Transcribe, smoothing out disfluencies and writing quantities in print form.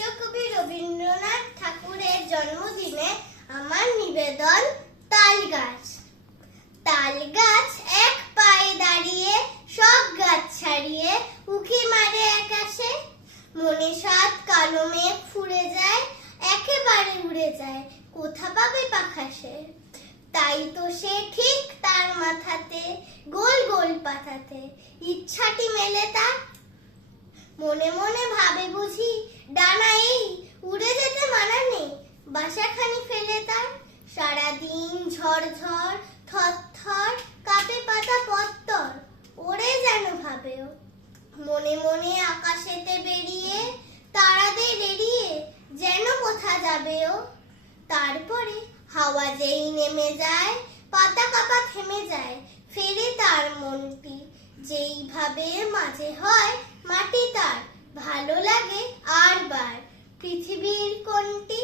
বিশ্বকবি রবীন্দ্রনাথ ঠাকুরের জন্মদিনে আমার নিবেদন তাল গাছ। তাল গাছ এক পায়ে দাঁড়িয়ে সব গাছ ছাড়িয়ে উঁকি মারে আকাশে। মনে সাত কালো মেঘ ফুরে যায়, একেবারে উড়ে যায়, কোথা পাবে পাখা সে। তাই তো সে ঠিক তার মাথাতে গোল গোল পাতাতে ইচ্ছাটি মেলে তার। মনে মনে ভাবে বুঝি ডানা এই উড়ে যেতে মানা নেই, বাসাখানি ফেলে তার। সারাদিন ঝড় ঝড় থর থর কাঁপে পাতা পত্তর, ওরে যেন ভাবেও। মনে মনে আকাশেতে বেরিয়ে তারাদের এড়িয়ে যেন কোথা যাবেও। তারপরে হাওয়া যেই নেমে যায়, পাতা কাঁপা থেমে যায়, ফেরে তার মনটি। যেইভাবে মাঝে হয় মাটি তার, ভালো লাগে আর বার পৃথিবীর কোনটি।